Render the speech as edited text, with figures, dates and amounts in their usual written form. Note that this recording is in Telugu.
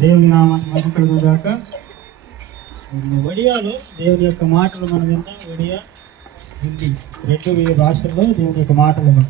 దేవుని నామానికి మహిమ కలుగుగాక. ఒడియాలో దేవుని యొక్క మాటలు మనం విందాం. ఒడియా, హిందీ రెండు భాషల్లో దేవుని యొక్క మాటలు మనం